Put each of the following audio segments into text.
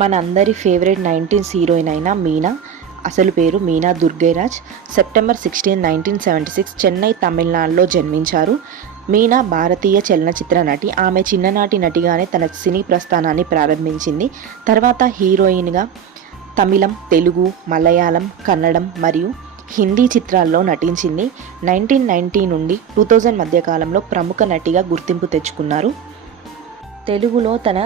మనందరి favourite 90s heroine అయిన మీనా, అసలు పేరు మీనా దుర్గైరాజ్, సెప్టెంబర్ 16, 1976 చెన్నై, తమిళనాడులో జన్మించారు. మీనా భారతీయ చలనచిత్ర నటి. ఆమె చిన్ననాటి నటిగానే తన సినీ ప్రస్థానాన్ని ప్రారంభించింది. తర్వాత హీరోయిన్గా తమిళం, తెలుగు, మలయాళం, కన్నడం మరియు హిందీ చిత్రాల్లో నటించింది. 1990 నుండి 2000 మధ్యకాలంలో ప్రముఖ నటిగా గుర్తింపు తెచ్చుకున్నారు. తెలుగులో తన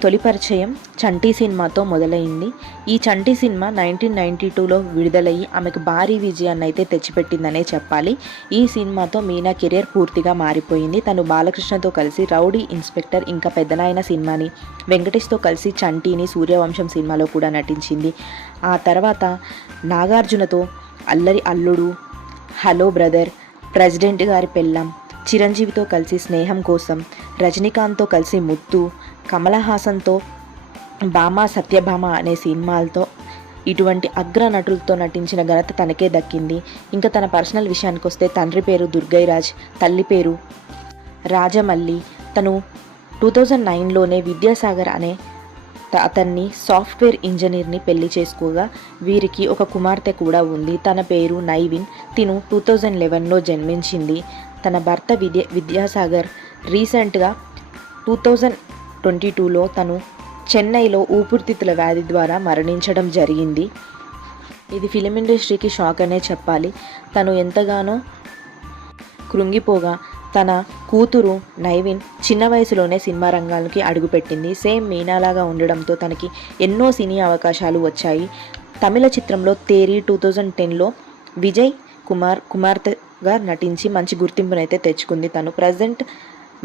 తొలి పరిచయం చంటి సినిమాతో మొదలైంది. ఈ చంటి సినిమా 1992లో విడుదలయ్యి ఆమెకు భారీ విజయాన్ని అయితే తెచ్చిపెట్టిందనే చెప్పాలి. ఈ సినిమాతో మీనా కెరీర్ పూర్తిగా మారిపోయింది. తను బాలకృష్ణతో కలిసి రౌడీ ఇన్స్పెక్టర్, ఇంకా పెద్దనాయన సినిమాని, వెంకటేష్తో కలిసి చంటిని, సూర్యవంశం సినిమాలో కూడా నటించింది. ఆ తర్వాత నాగార్జునతో అల్లరి అల్లుడు, హలో బ్రదర్, ప్రెసిడెంట్ గారి పెళ్ళాం, చిరంజీవితో కలిసి స్నేహం కోసం, రజనీకాంత్తో కలిసి ముత్తు, కమల్ హాసన్తో భామ సత్యభామ అనే సినిమాలతో ఇటువంటి అగ్ర నటులతో నటించిన ఘనత తనకే దక్కింది. ఇంకా తన పర్సనల్ విషయానికి వస్తే తండ్రి పేరు దుర్గైరాజ్, తల్లి పేరు రాజమల్లి. తను 2009లోనే విద్యాసాగర్ అనే అతన్ని సాఫ్ట్వేర్ ఇంజనీర్ని పెళ్లి చేసుకోగా వీరికి ఒక కుమార్తె కూడా ఉంది. తన పేరు నైవిన్. తిను 2011లో జన్మించింది. తన భర్త విద్యాసాగర్ రీసెంట్గా 2022లో తను చెన్నైలో ఊపిరితిత్తుల వ్యాధి ద్వారా మరణించడం జరిగింది. ఇది ఫిలిం ఇండస్ట్రీకి షాక్ అనే చెప్పాలి. తను ఎంతగానో కృంగిపోగా తన కూతురు నైవిన్ చిన్న వయసులోనే సినిమా రంగానికి అడుగుపెట్టింది. సేమ్ మీనాలాగా ఉండడంతో తనకి ఎన్నో సినీ అవకాశాలు వచ్చాయి. తమిళ చిత్రంలో తేరి 2010లో విజయ్ కుమార్తెగా నటించి మంచి గుర్తింపునైతే తెచ్చుకుంది. తను ప్రజెంట్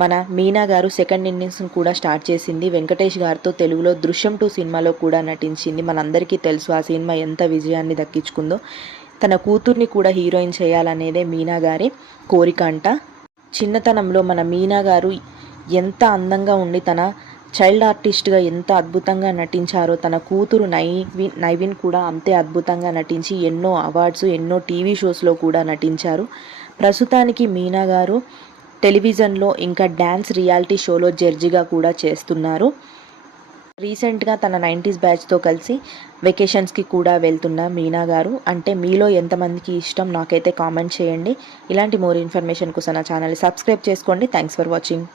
మన మీనా గారు సెకండ్ ఇన్నింగ్స్ను కూడా స్టార్ట్ చేసింది. వెంకటేష్ గారితో తెలుగులో దృశ్యం 2 సినిమాలో కూడా నటించింది. మనందరికీ తెలుసు ఆ సినిమా ఎంత విజయాన్ని దక్కించుకుందో. తన కూతుర్ని కూడా హీరోయిన్ చేయాలనేదే మీనా గారి కోరిక అంట. చిన్నతనంలో మన మీనా గారు ఎంత అందంగా ఉండి తన చైల్డ్ ఆర్టిస్ట్గా ఎంత అద్భుతంగా నటించారో తన కూతురు నైవిన్ కూడా అంతే అద్భుతంగా నటించి ఎన్నో అవార్డ్స్, ఎన్నో టీవీ షోస్లో కూడా నటించారు. ప్రస్తుతానికి మీనా గారు టెలివిజన్లో ఇంకా డ్యాన్స్ రియాలిటీ షోలో జడ్జిగా కూడా చేస్తున్నారు. రీసెంట్గా తన 90s బ్యాచ్తో కలిసి వెకేషన్స్కి కూడా వెళ్తున్న మీనా గారు. అంటే మీలో ఎంతమందికి ఇష్టం నాకైతే కామెంట్ చేయండి. ఇలాంటి మోర్ ఇన్ఫర్మేషన్ కోసం నా ఛానల్ని సబ్స్క్రైబ్ చేసుకోండి. Thanks for watching.